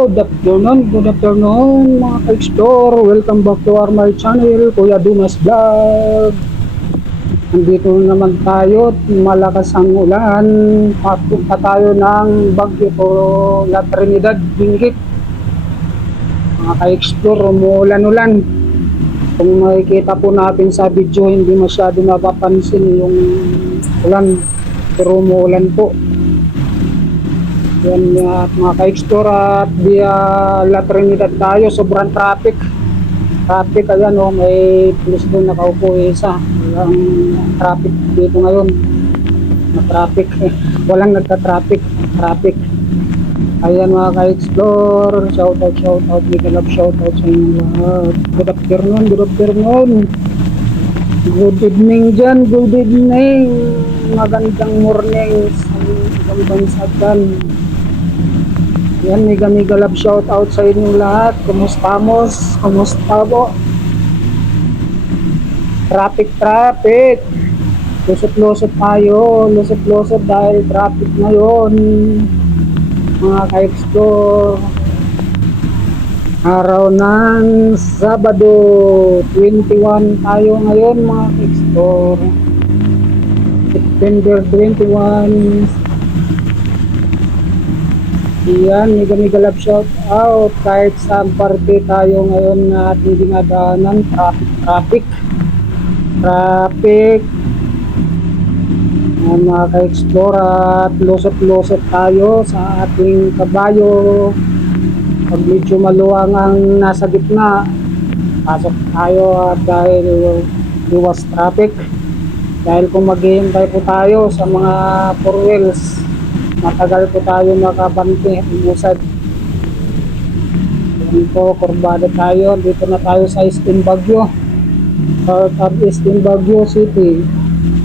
Good afternoon mga ka-explore. Welcome back to our my channel, Kuya Dumas Vlog. Nandito naman tayo, malakas ang ulan. Papunta tayo ng Baguio to La Trinidad, Benguet. Mga ka-explore, umuulan-ulan. Kung makikita po natin sa video, hindi masyado napapansin yung ulan, pero umuulan po. Yan mga ka-explore, at via La Trinidad tayo, sobrang traffic. Ayan may pulis doon nakaupo isa. Walang traffic dito ngayon. Na-traffic. Walang nagka-traffic. Traffic. Ayan mga ka-explore, shoutout, big love shoutout sa inyo lahat. Good afternoon. Good evening dyan, good evening. Magandang morning sa ibang bansagan. Yan, mega love shout out sa inyo lahat. Kumusta po? Traffic. Lusot dahil traffic ngayon. Mga ka-explore. Araw ng Sabado, 21 tayo ngayon mga ka-explore. September 21. Yan, mega love shout out kahit saan parte tayo ngayon na ating dinadaanan. Traffic. Mga ka-explore, at lusot tayo sa ating kabayo. Pag medyo maluwang ang nasa gitna, pasok tayo at dahil iwas traffic. Dahil kung maghihintay po tayo sa mga 4 wheels, matagal po tayo makabante, umusad. Yan po, kurbada tayo. Dito na tayo sa Eastern Baguio, part of Eastern Baguio City.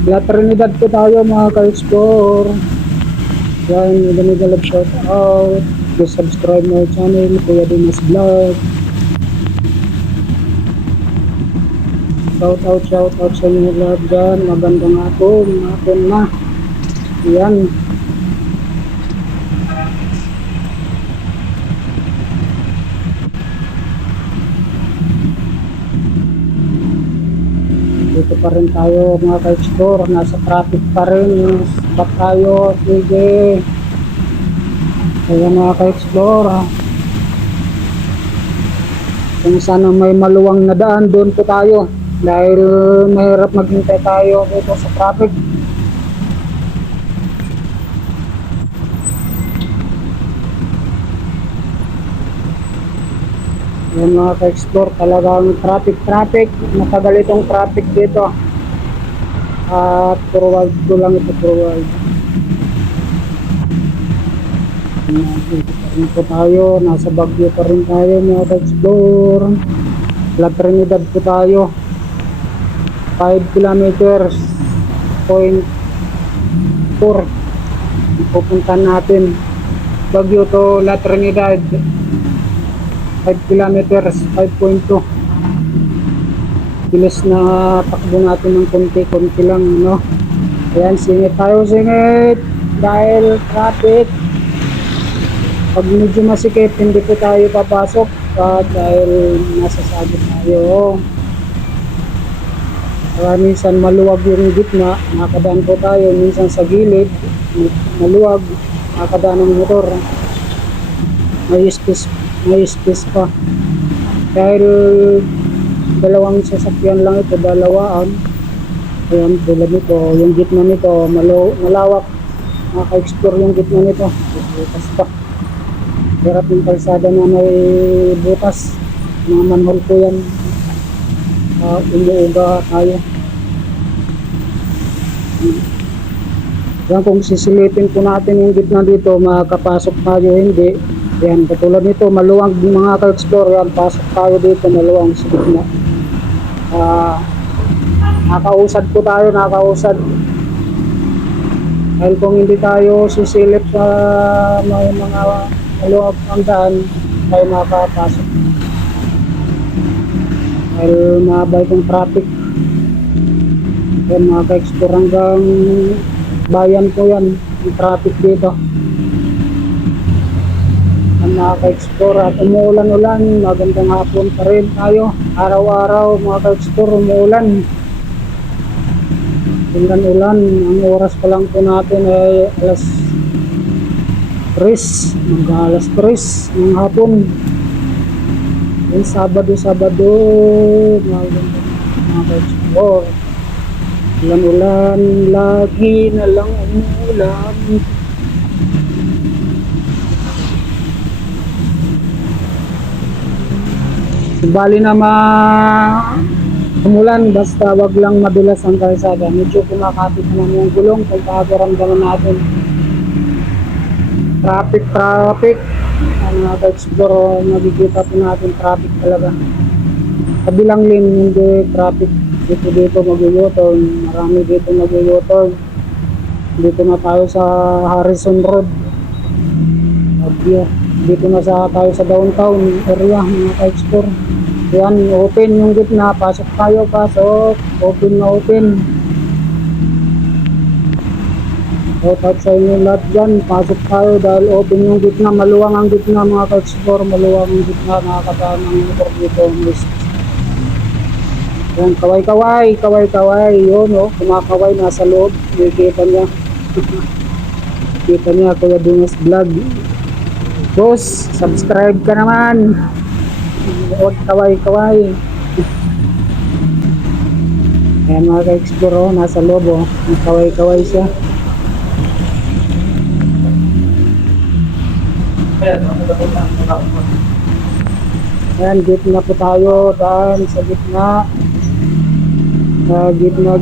La Trinidad po tayo mga ka-explore. Yan, mega love shout out. Please subscribe my channel, Kuya Dumas Vlog. Shout out sa inyo lahat dyan. Magandang hapon na. Yan. Dito pa rin tayo mga ka-explore, nasa traffic pa rin. Ba't tayo? Sige. Kaya mga ka-explore, kung sana may maluwang na daan, doon po tayo. Dahil mahirap maghintay tayo dito sa traffic. Yan mga ka-explore, talagang traffic. Matagal itong traffic dito. At forward ko lang ito, forward. Dito pa rin po tayo, nasa Baguio pa rin tayo mga ka-explore. La Trinidad po tayo. 5 kilometers, 0.4. Pupuntan natin Baguio to La Trinidad. 5 kilometers, 5.2. Bilis na takbo natin ng konti lang, no? Ayan, singit dahil traffic. Pag medyo masikip, hindi po tayo papasok dahil nasa sagit tayo. Minsan maluwag yung gitna, nakadaan po tayo. Minsan sa gilid, maluwag, nakadaan ng motor. May space pa. Dahil dalawang sasakyan lang ito, dalawaan. Ayan, tulad nito, yung gitna nito, malawak. Maka-explore yung gitna nito. Butas pa. Hirap yung kalsada na may butas. Mga manhole po yan. Umuuga tayo. Yan, kung sisilipin po natin yung gitna dito, makakapasok tayo, hindi. Yan, katulad nito, maluwang mga ka-explore. Yan, pasok tayo dito, maluwang sa gitna. Nakausad po tayo, dahil kung hindi tayo sisilip sa may mga maluwag ang daan, tayo makakapasok. Dahil mabay kong traffic. Yan mga ka-explore, hanggang bayan po yan, yung traffic dito. mga ka-explore, at umuulan-ulan, magandang hapon pa rin tayo. Araw-araw mga ka-explore, umuulan. Ulan-ulan, ang oras pa lang po natin ay alas 3, mag-alas 3 ng hapon. Yung Sabado, mga ka-explore. Ulan-ulan, lagi na lang umuulan. Bali na umulan, basta wag lang madulas ang kalsada. Medyo kumakapit naman yung gulong kung pagkaramdaman natin. Traffic. Ano nga explore, nakikita po natin traffic talaga. Kabilang lane, hindi traffic. Dito mag-u-turn. Marami dito mag-u-turn. Dito na tayo sa Harrison Road. Dito na tayo sa downtown area, mga ka-explore. Yan, open yung gitna, pasok tayo, open na open. Shout sa inyo lahat dyan, pasok tayo dahil open yung gitna, maluwang ang gitna mga ka-explore, maluwang ang gitna, nakakataan ng motor dito. Yan, kaway, yun o, kumakaway, nasa loob, nakikita niya. Kita niya, Kuya Dungas Vlog. Boss, subscribe ka naman. Huwag kaway. Ayan mga ka-explore, nasa loob o. Kaway siya. Ayan, gitna po tayo. Daan sa gitna. Sa gitna.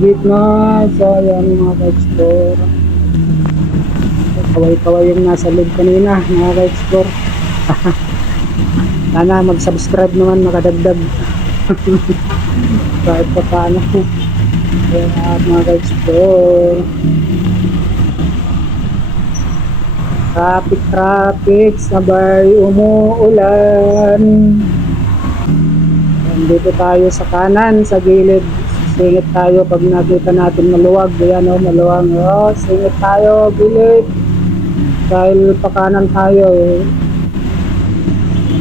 So, ayan mga ka-explore. Kaway yung nasa loob kanina, mga ka-explore. Sana mag-subscribe naman, makadagdag. Kahit pa paano. Kaya mga ka-explore. Traffic, sabay umuulan. Dito tayo sa kanan, sa gilid. Singit tayo pag nakita natin maluwag. Ayan o, maluwag. Singit tayo, gilid. Dahil pa kanan tayo eh.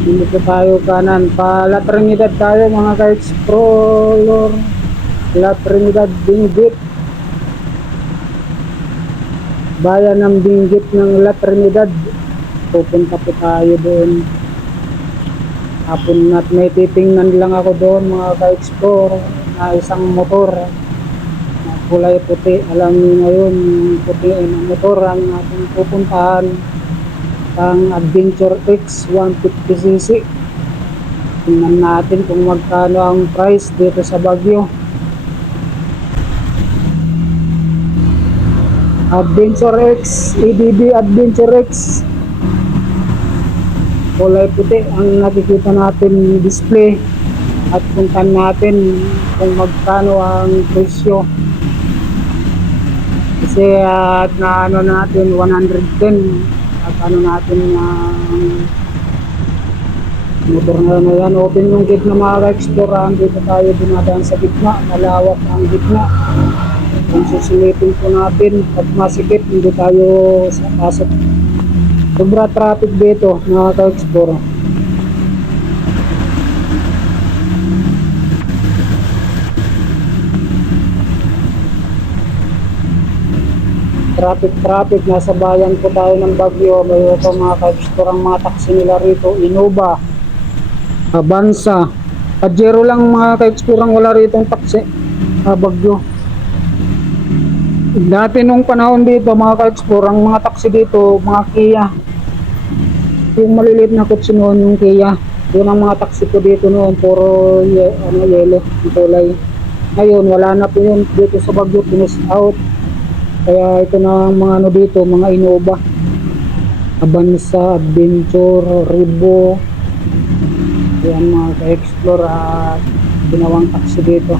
Dito tayo kanan. Pa La Trinidad tayo mga ka-explore. La Trinidad, Benguet. Bayan ng Benguet ng La Trinidad. Pupunta po tayo doon. Hapon at may titingnan lang ako doon mga ka-explore. Na isang motor. Kulay puti. Alam niyo ngayon, puti ng motor ang ating pupuntahan. Ang Adventure X 150cc. Tingnan natin kung magkano ang price dito sa Baguio. Adventure X, EDB Adventure X. Kulay puti ang nakikita natin display. At puntan natin kung magkano ang presyo. Kasi na natin 110. At natin motor na yan, open yung gate na mga ka-explore. Dito tayo dumadaan sa gitna, malawak ang gitna. Kung susilipin po natin at masikip, hindi tayo sa pasok. Sobra traffic dito mga ka-explore. Traffic, nasa bayan po tayo ng Baguio. May ito mga ka-explore, ang mga taxi nila rito, Innova, Avanza, Pajero lang mga ka-explore ang wala rito ang taxi, Baguio. Dati nung panahon dito mga ka-explore, ang mga taxi dito, mga Kia, yung maliliit na kotse noon, yung Kia, yun ang mga taxi po dito noon, puro yellow, kulay. Ngayon wala na po yun dito sa Baguio, finish out. Kaya ito na ang mga dito, mga Innova, Avanza, Adventure, Ribo. Yan mga ka-explore at ginawang taxi dito.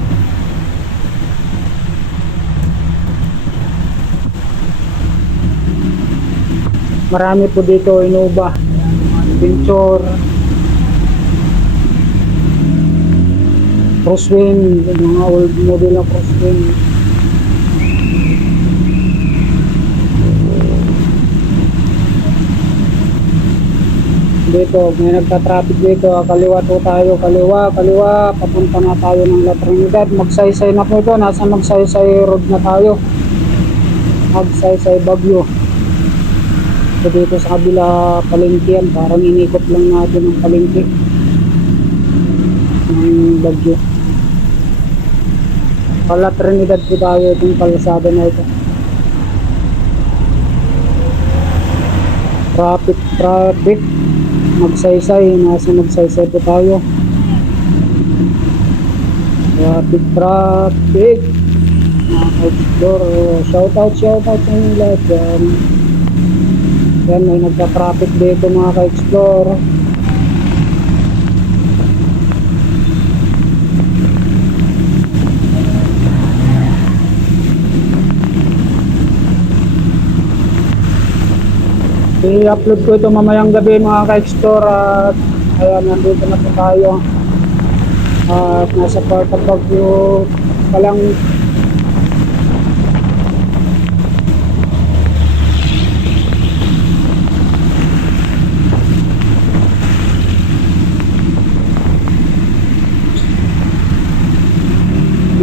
Marami po dito Innova, Adventure, Crosswind, mga old model na Crosswind. Dito, may nagta-traffic dito. Kaliwa po tayo, kaliwa. Papunta na tayo ng La Trinidad. Magsaysay na po ito. Nasa Magsaysay Road na tayo. Magsaysay Baguio. So dito sa kabila palengke yan. Parang inikot lang natin ang palengke ng Baguio. La Trinidad po tayo itong kalsada na ito. Traffic. Magsaysay, nasa Magsaysay po tayo. Traffic mga ka-explore. Shoutout sa inyo lahat yan. May nagka-traffic dito mga ka-explore. I-upload ko ito mamayang gabi mga ka-explore. At ayan, nandito na po tayo. At nasa part of Baguio pa lang.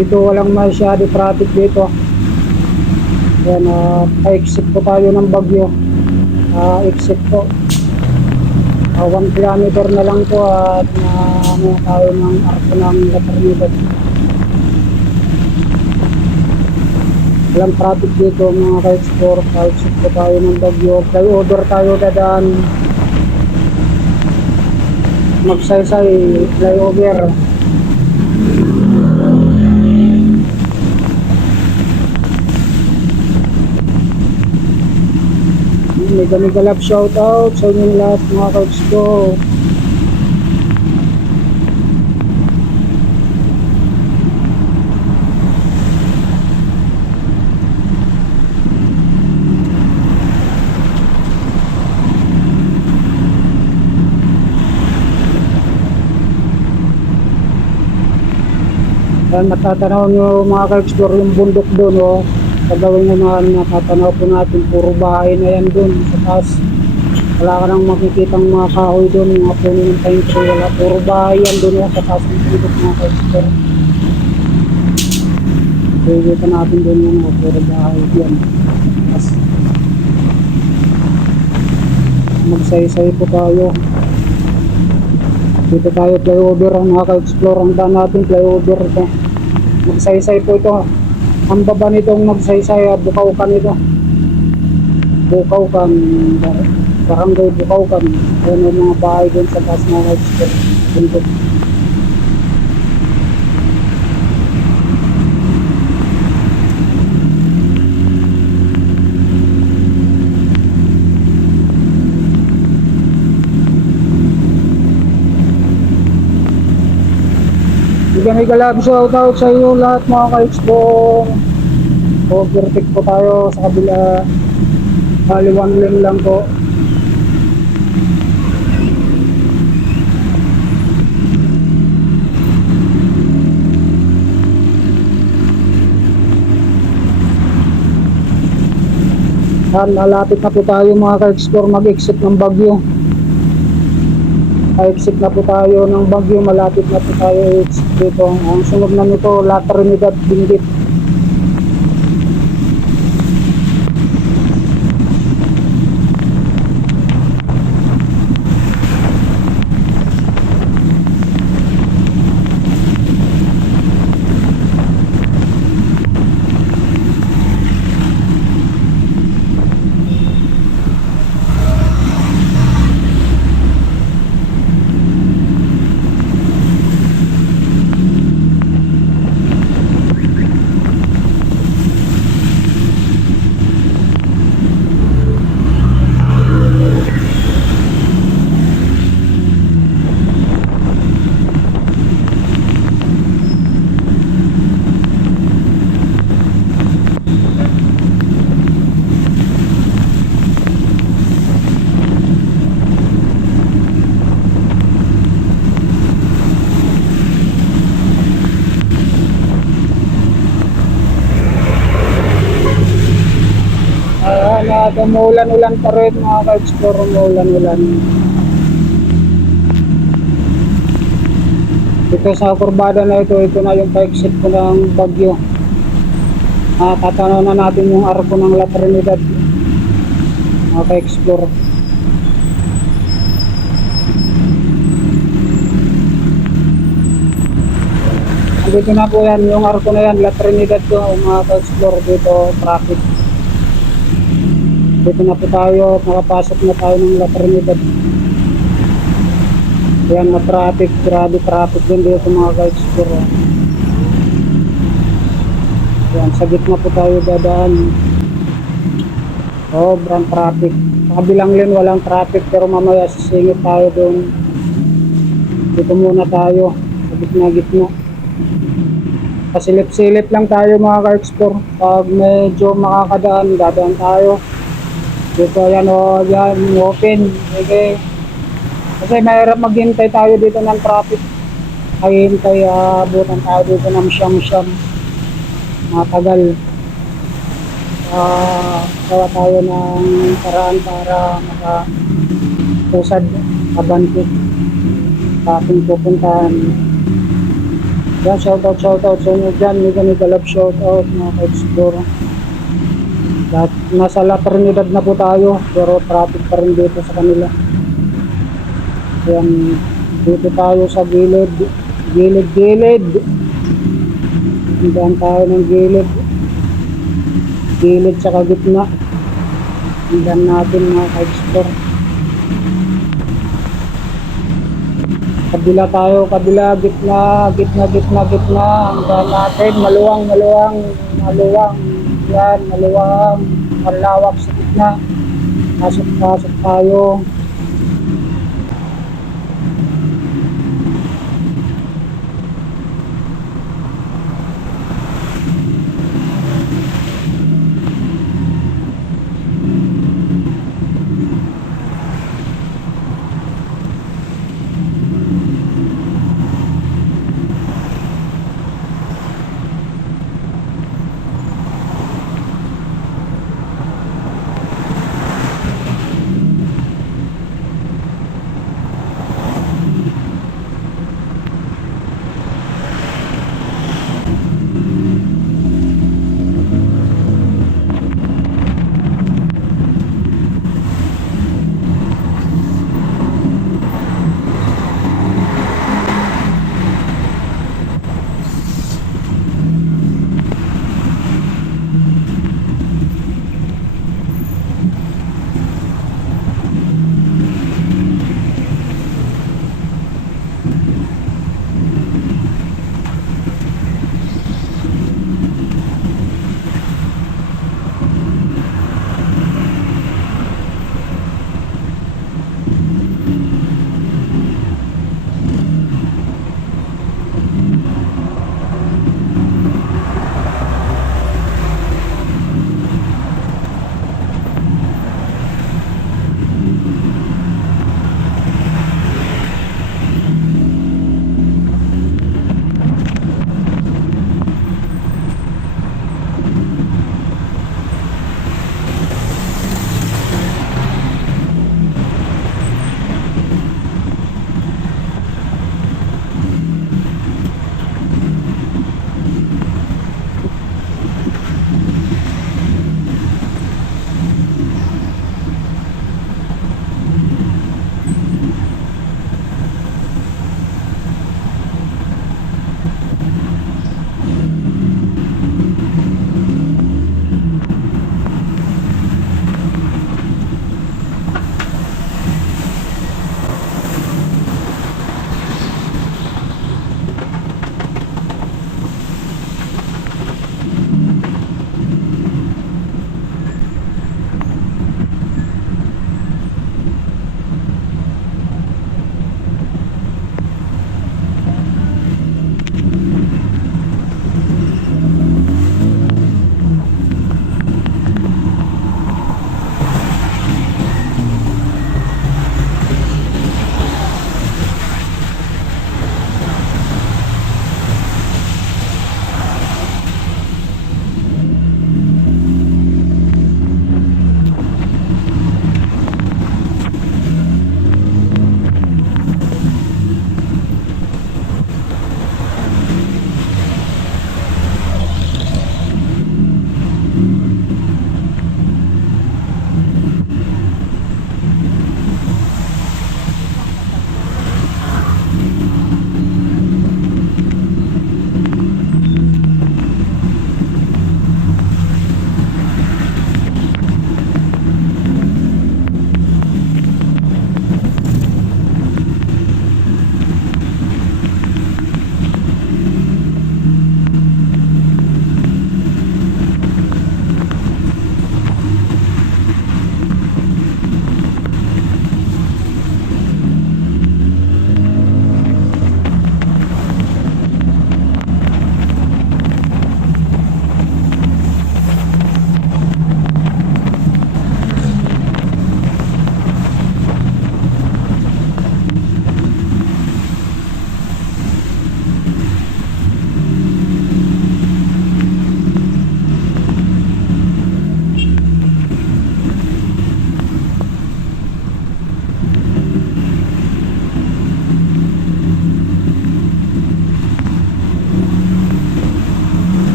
Dito walang masyado traffic dito. Ayan, pa-exit po tayo ng Baguio. Exit po 1 kilometer na lang po at na tayo ng arko ng La Trinidad. Walang traffic dito mga ka-explore. Exit po tayo ng Baguio. Flyover tayo dadaan. Magsaysay flyover. Mega love shoutout sa inyo lahat mga ka-explore. Yan, matatanaw nyo mga ka-explore yung bundok doon, oh. Pagawin mo na natatanaw po natin, puro bahay na yan doon sa taas. Wala ka nang makikitang mga kahoy doon, mga puno ng pine tree. Wala, puro bahay yan doon sa taas ng bundok mga ka-explore. Kikita natin doon yung mga puro bahay yan. Tapos magsaysay po tayo. Dito tayo flyover ang mga ka-explore. Ang daan natin flyover ito. Magsaysay po ito. Ang baba nitong Magsaysay, Bukawkan ito. Bukawkan, barangay Bukawkan. Ayan ang mga bahay doon sa taas mga ka-explore. Bundok. Mega love shoutout sa inyo lahat mga ka-explore. Overtake po tayo sa kabila. Kaliwang lane lang po. Malapit na po tayo mga ka-explore mag-exit ng Baguio. Exit na po tayo ng Baguio, malapit na po tayo exit dito. Ang sunod na nito, La Trinidad, Benguet. Umuulan-ulan pa rin mga ka-explore, umuulan-ulan. Dito sa kurbada na ito na yung pa-exit ko ng Baguio. Tatanaw na natin yung arko ng La Trinidad. Maka-explore. Dito na po yan, yung arko na yan, La Trinidad ko, maka-explore dito, traffic. Dito na po tayo, nakapasok na tayo ng La Trinidad. Yan, na-traffic, grabe traffic din dito mga ka-explore. Yan, sa gitna po tayo dadaan. Sobrang traffic. Sa kabilang lane walang traffic pero mamaya sisingit tayo doon. Dito muna tayo sa gitna-gitna. Pasilip-silip lang tayo mga ka-explore. Pag medyo makakadaan, dadaan tayo. Dito yan o, yan, open. Okay. Kasi mahirap maghintay tayo dito ng traffic. Ay hintay, abutan tayo dito ng siyam-siyam. Matagal. Gawa tayo ng paraan para makapusad abante sa ating pupuntahan. Yan, shoutout sa inyo dyan. Mega love shoutout mga ka-explore. Nasa La Trinidad na po tayo pero traffic pa rin dito sa kanila. Yan, dito tayo sa gilid. Hindahan tayo ng gilid sa gitna. Hindahan natin mga ka-explore. Kabila tayo, gitna. Hindahan natin, maluwang. Yan, maluwang. Malawak sa gitna. Pasok tayo.